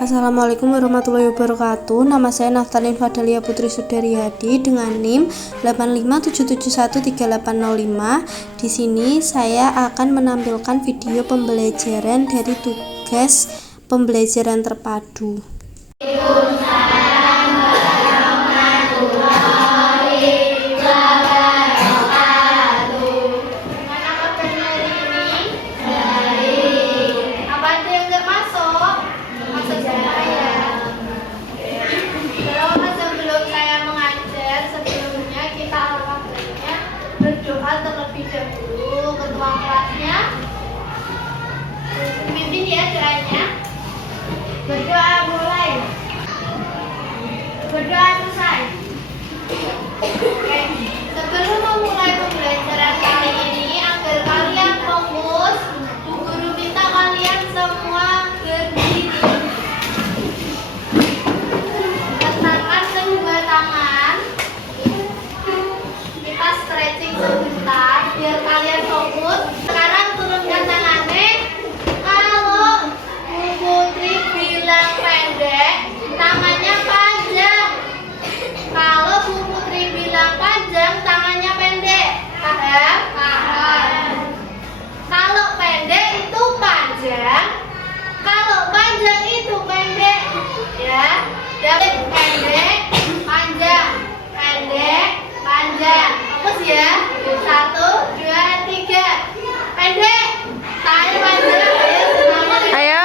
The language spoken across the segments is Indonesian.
Assalamualaikum warahmatullahi wabarakatuh. Nama saya Naftalin Fadalia Putri Sudaryadi dengan NIM 857713805. Di sini saya akan menampilkan video pembelajaran dari tugas pembelajaran terpadu. Berdoa terlebih dahulu, ketua kelasnya pimpin ya doanya. Berdoa mulai, berdoa selesai. Oke, sebelum memulai pembelajaran kali ini, agar kalian fokus, Bu Guru minta kalian semua berdiri. Letakkan kedua tangan. Kita stretching sebentar biar kalian fokus. Sekarang turunkan tangannya. Kalau Bu Putri bilang pendek, tangannya panjang. Kalau Bu Putri bilang panjang, tangannya pendek. Paham? Paham. Kalau pendek itu panjang, kalau panjang itu pendek. Ya, jadi pendek, panjang, pendek, panjang. Fokus ya. 1, 2, 3. Pendek. Tangannya panjang. Ayo.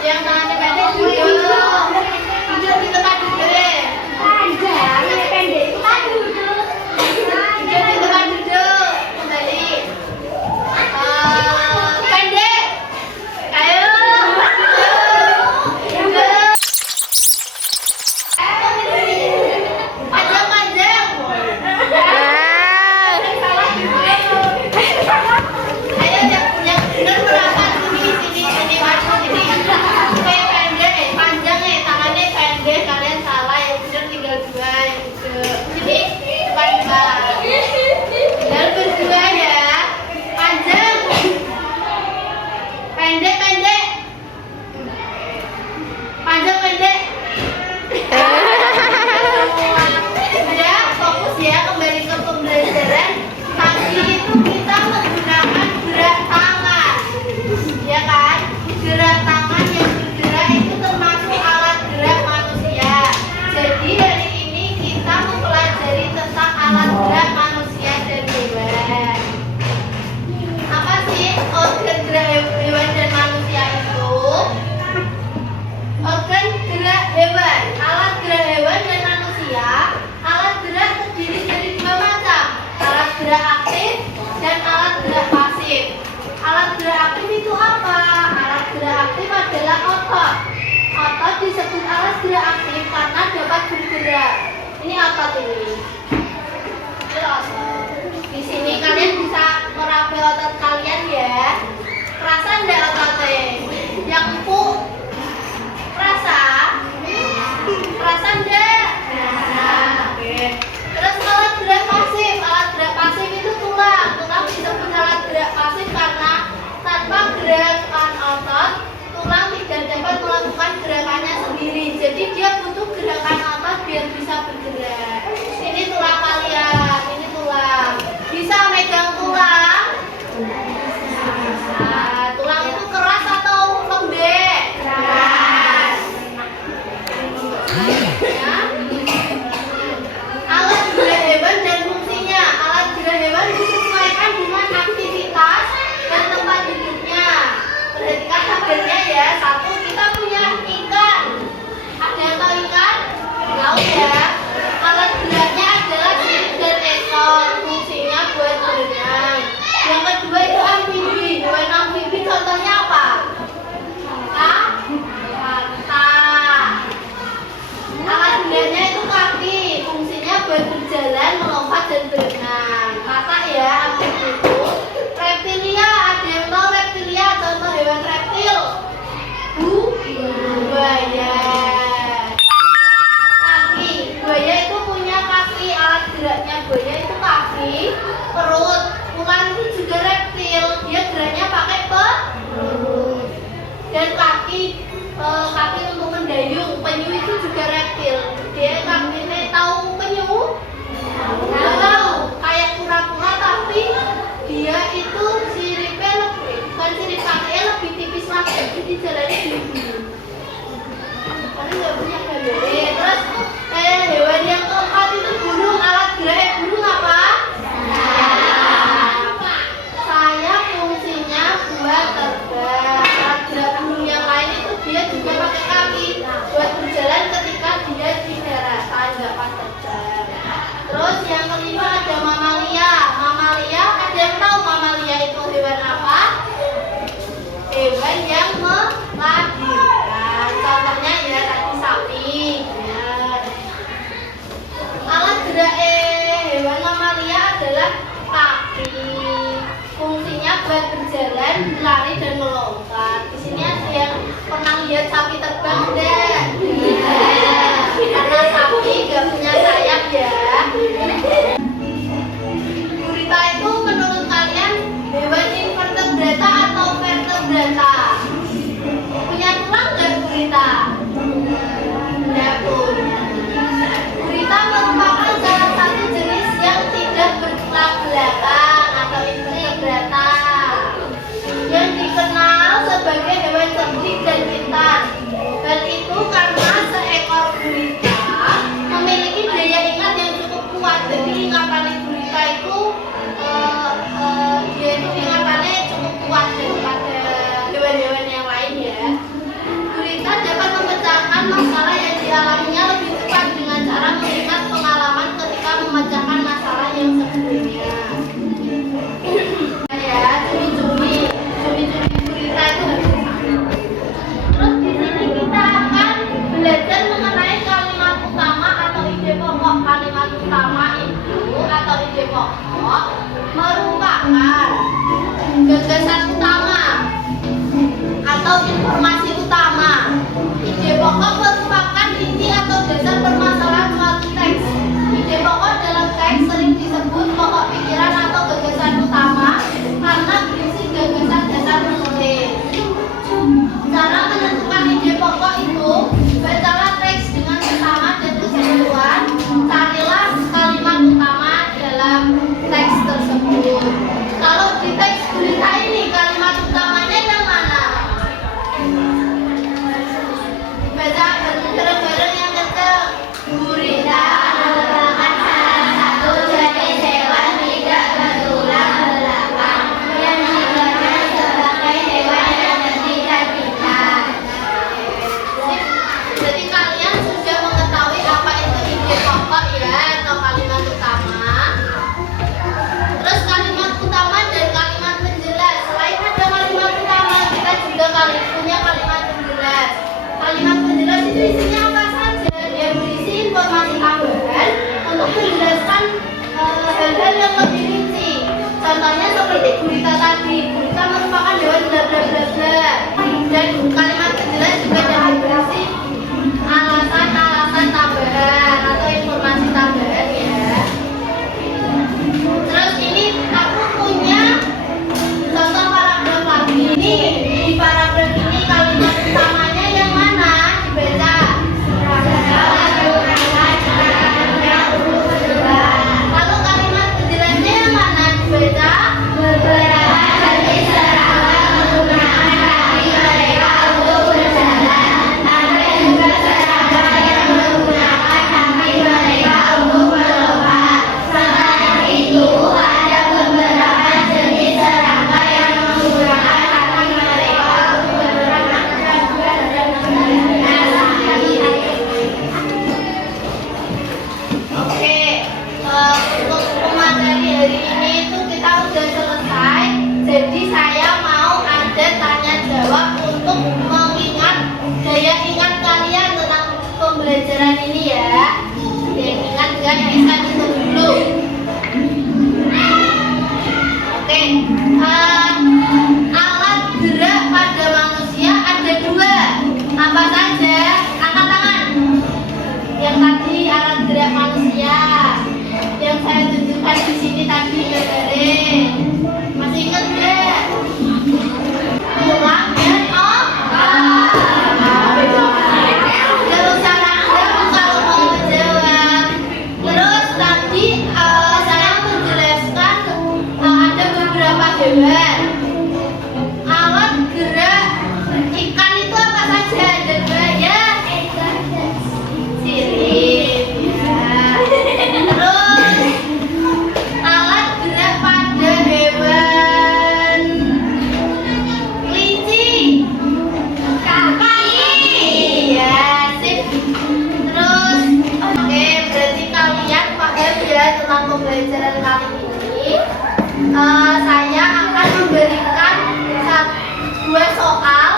Yang tangannya pendek duduk. Duduk di tempat duduk. Panjang, pendek. Duduk. Duduk di tempat duduk. Kembali. Pendek. Ayo. Duduk. Panjang-panjang. Ayo yang benar berapa sini masuk sini. Kayak pendek, panjang ya, tangannya pendek, kalian salah, yang benar tinggal 2 yang duduk. Sini depan 2. Tinggal berdua ya. Panjang. Pendek, pendek. Panjang, pendek. Ya, fokus ya, kembali ke pembelajaran. Tadi itu kita menggunakan gerak tangan, ya kan? Gerak tangan yang bergerak itu termasuk alat gerak manusia. Jadi hari ini kita mempelajari tentang alat gerak manusia dan hewan. Apa sih organ gerak hewan dan manusia itu? Organ gerak hewan, alat gerak hewan dan manusia. Alat gerak terdiri dari 2 macam, alat gerak aktif dan alat gerak pasif. Alat gerak aktif itu apa? Alat gerak aktif adalah otot. Otot disebut alat gerak aktif karena dapat bergerak. Ini otot ini. Ini otot. Di sini kalian bisa merapi otot kalian ya. Kerasa enggak ototnya? Yang empuk? Kerasa? Kerasa enggak? Oke. Terus alat gerak pasif. Alat gerak pasif itu tulang. Tulang disebut alat gerak pasif karena tanpa gerakan otot, tulang tidak dapat melakukan gerakannya sendiri. Jadi dia butuh gerakan otot biar bisa bergerak. Ini tulang kalian. Ini tulang. Bisa megang tulang? Nah, tulang itu keras atau kaki untuk mendayung. Penyu itu juga reptil. Dia kakinya tahu penyu? Nggak tahu. Kayak kura-kura tapi dia itu siripnya bukan sirip kakinya lebih tipis lagi. Jadi jalannya gini. Karena nggak punya gandari. Terus hewan yang keempat itu burung. Alat gerak burung apa? Sayap fungsinya buat terbang. Alat gerak burung yang lain itu dia juga pakai kaki buat berjalan ketika dia di daratan, nggak pas terbang. Terus yang kelima ada mamalia. Mamalia, ada yang tahu mamalia itu hewan apa? Hewan yang melahirkan. Contohnya ya tadi sapi. Ya. Alat gerak hewan mamalia adalah kaki. Fungsinya buat berjalan, berlari dan melompat. Di sini ada yang pernah lihat sapi terbang enggak? Karena sapi nggak punya sayap ya. Gurita itu menurut kalian hewan invertebrata atau vertebrata? Punya tulang nggak gurita? Nggak punya. Gurita merupakan salah satu jenis yang tidak bertulang belakang atau invertebrata, yang dikenal sebagai hewan cerdik dan pintar. Hal itu karena seekor gurita memiliki daya ingat yang cukup kuat. Jadi ingatan gurita itu dia itu ingatannya cukup kuat daripada hewan-hewan yang lain ya. Gurita dapat memecahkan masalah yang dialaminya lebih cepat dengan cara mengingat pengalaman ketika memecahkan masalah yang sebelumnya. Ya, cumi-cumi gurita itu terus di sini kita akan belajar mengenai kalimat utama atau ide pokok. Kalimat utama itu atau ide pokok merupakan gagasan utama atau informasi utama. Ide pokok merupakan inti atau dasar permasalahan suatu teks. Ide pokok dalam teks sering disebut pokok pikiran atau gagasan utama karena berisi gagasan dasar penulis. Cara menentukan ide pokok itu, bacalah teks dengan pertama dan keseluruhan, carilah kalimat utama dalam teks tersebut. Kalau di teks gurita ini kalimat utamanya yang mana? Baca bareng-bareng yang kencang. Gurita merupakan salah satu jenis hewan tidak bertulang belakang yang dikenal sebagai hewan yang cerdik dan pintar. Jadi kalian sudah mengetahui apa itu ide pokok ya atau kalimat utama. Terus kalimat utama dan kalimat penjelas. Selain ada kalimat utama, kita juga punya kalimat penjelas. Kalimat penjelas itu isinya apa saja? Dia berisi informasi tambahan untuk menjelaskan hal-hal yang lebih rinci. Contohnya seperti gurita tadi. Gurita merupakan hewan bla bla bla bla. Dan kalimat penjelas juga dapat berisi alasan-alasan tambahan atau informasi tambahan ya. Terus ini aku punya contoh paragraf lagi. Ini di paragraf ini kalimat utamanya yang mana? Dibaca. Lalu kalimat penjelasnya yang mana? Dibaca. Beberapa jenis serangga menggunakan kaki mereka untuk berjalan. Ada juga serangga yang menggunakan kaki mereka untuk melompat. Selain itu, ada beberapa jenis serangga yang menggunakan kaki mereka untuk berenang dan Oke, untuk pemateri hari ini itu kita udah selesai. Jadi saya mau ada tanya jawab untuk mengingat daya ingat kalian tentang pembelajaran ini ya. Yang ingat nggak yang bisa tutup dulu. Oke, alat gerak pada manusia ada dua. Apa saja? Angkat tangan. Yang tadi alat gerak manusia yang saya tunjukkan di sini tadi gambarnya. Masih ingat nggak? Tulang dan otak. pembelajaran kali ini saya akan memberikan dua soal